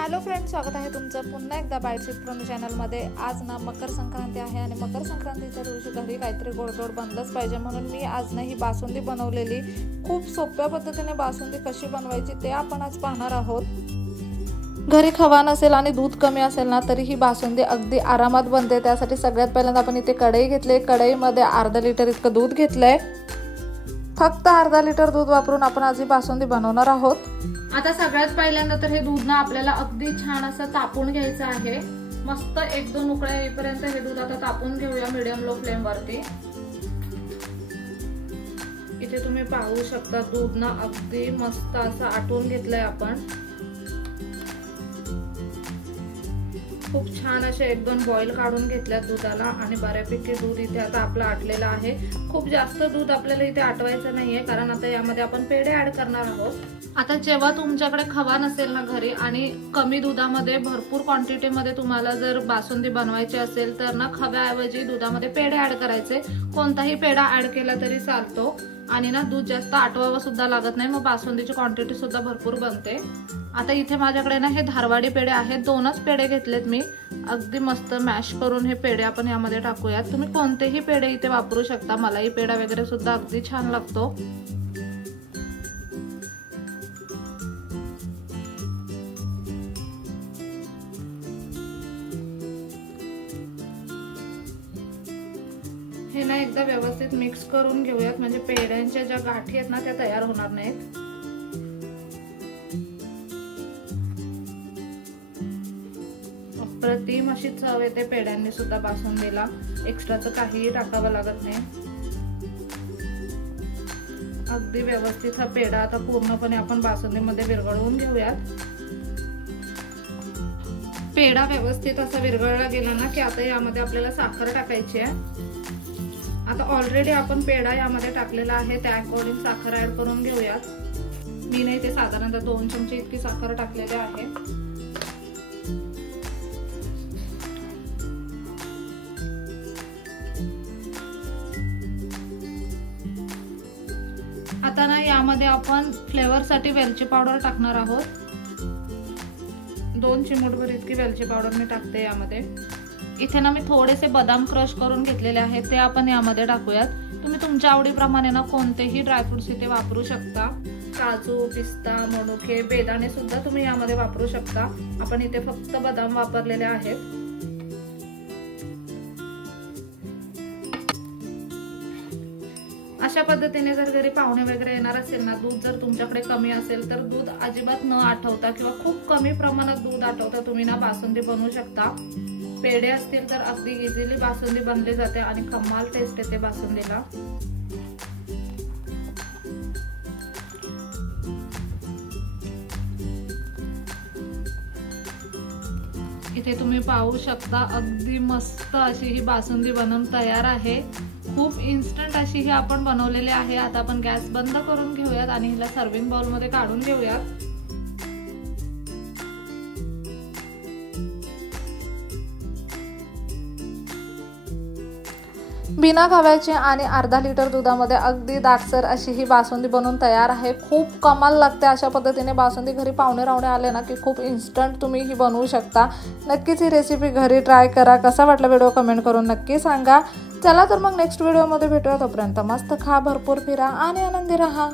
Hello friends, स्वागत आहे तुमचं पुन्हा एकदा बाईट्स फ्रॉम चॅनलमध्ये। आज ना मकर संक्रांती आहे आणि मकर संक्रांतीच्या दिवशी घरी काहीतरी गोडधोड बनलंच पाहिजे, म्हणून मी आज ना ही बासुंदी बनवलेली। खूप सोप्या पद्धतीने बासुंदी कशी बनवायची ते आपण आज पाहणार आहोत। घरी खवा नसेल आणि दूध कमी असेल ना तरी ही बासुंदी अगदी आरामात बनते। त्यासाठी सगळ्यात पहिल्यांदा आपण इथे कढई घेतली, कढईमध्ये अर्धा लिटर इतकं दूध घेतलंय। फक्त अर्धा लिटर दूध वापरून आपण आज ही बासुंदी बनवणार आहोत। आता सगळ्यात पहिल्यांदा तर हे दूध ना आपल्याला अगदी छान असं तापून घ्यायचं आहे। मस्त 1-2 उकळ्या येईपर्यंत हे दूध आता तापून घेऊया मीडियम लो फ्लेम वरती। इथे तुम्ही पाहू शकता दूध ना अगदी मस्त असं आटून घेतलंय आपण। खूप छान असे 1-2 बॉईल काढून घेतल्यात दुधाला आणि बऱ्यापैकी दूध इथे आता आपलं आटलेलं आहे। खूप जास्त दूध आपल्याला इथे आटवायचं नाहीये, कारण आता यामध्ये आपण पेढे ऍड करणार आहोत। आता जेव्हा तुमच्याकडे खवा नसेल ना घरी आणि कमी दुधामध्ये भरपूर क्वांटिटी मध्ये तुम्हाला जर बासुंदी बनवायची असेल तर ना खव्याऐवजी दुधामध्ये पेढे ऍड करायचे। कोणताही पेढा ऍड केला तरी चालतो आणि ना दूध जास्त आटवावं सुद्धा लागत नाही, मग बासुंदीची क्वांटिटी सुद्धा भरपूर बनते। आता इथे माझ्याकडे ना हे धारवाडी पेढे आहेत, 2च पेढे घेतलेत मी। अगदी मस्त मॅश करून हे पेढे आपण यामध्ये टाकूयात। तुम्ही कोणतेही पेढे इथे वापरू शकता, मलाई पेढा वगैरे सुद्धा अगदी छान लागतो। हे ना एकदा व्यवस्थित मिक्स करून घेऊयात, म्हणजे पेढ्यांच्या ज्या गाठी आहेत ना त्या तयार होणार नाहीत। अप्रतिम अशी चव येते पेढ्यांनी सुद्धा बासुंदीला, एक्स्ट्राचं काहीही टाकावं लागत नाही। अगदी व्यवस्थित हा पेढा आता पूर्णपणे आपण बासुंदीमध्ये विरघळवून घेऊयात। पेढा व्यवस्थित असा विरघळला गेला ना की आता यामध्ये आपल्याला साखर टाकायची आहे। आता ऑलरेडी आपण पेढा यामध्ये टाकलेला आहे, त्या अकॉर्डिंग साखर ऍड करून घेऊयात। मी नाही ते साधारणतः 2 चमचे इतकी साखर टाकलेली आहे। आता ना यामध्ये आपण फ्लेवर साठी वेलची पावडर टाकणार आहोत। 2 चिमूटभर इतकी वेलची पावडर मी टाकते यामध्ये। इथे ना मी थोडेसे बदाम क्रश करून घेतलेले आहेत, ते आपण यामध्ये टाकूयात। तुम्ही तुमच्या आवडीप्रमाणे ना कोणतेही ड्रायफ्रुट्स इथे वापरू शकता। काजू, पिस्ता, मनुके, बेदाणे सुद्धा तुम्ही यामध्ये वापरू शकता। आपण इथे फक्त बदाम वापरलेले आहेत। अशा पद्धतीने जर घरी पाहुणे वगैरे येणार असेल ना, दूध जर तुमच्याकडे कमी असेल तर दूध अजिबात न आठवता किंवा खूप कमी प्रमाणात दूध आठवता तुम्ही ना बासुंदी बनवू शकता। पेढे असतील तर अगदी इझिली बासुंदी बनली जाते आणि कमाल टेस्ट येते बासुंदीला। इथे तुम्ही पाहू शकता अगदी मस्त अशी ही बासुंदी बनवून तयार आहे। खूप इन्स्टंट अशी ही आपण बनवलेली आहे। आता आपण गॅस बंद करून घेऊयात आणि हिला सर्विंग बाउल मध्ये काढून घेऊयात। बिना खव्याची आणि अर्धा लिटर दुधामध्ये अगदी दाटसर अशी ही बासुंदी बनवून तयार आहे। खूप कमाल लागते अशा पद्धतीने बासुंदी। घरी पाहुणे रावणे आले ना की खूप इन्स्टंट तुम्ही ही बनवू शकता। नक्कीच ही रेसिपी घरी ट्राय करा। कसा वाटला व्हिडिओ कमेंट करून नक्की सांगा। चला तर मग नेक्स्ट व्हिडिओमध्ये भेटूया, तोपर्यंत मस्त खा, भरपूर फिरा आणि आनंदी राहा।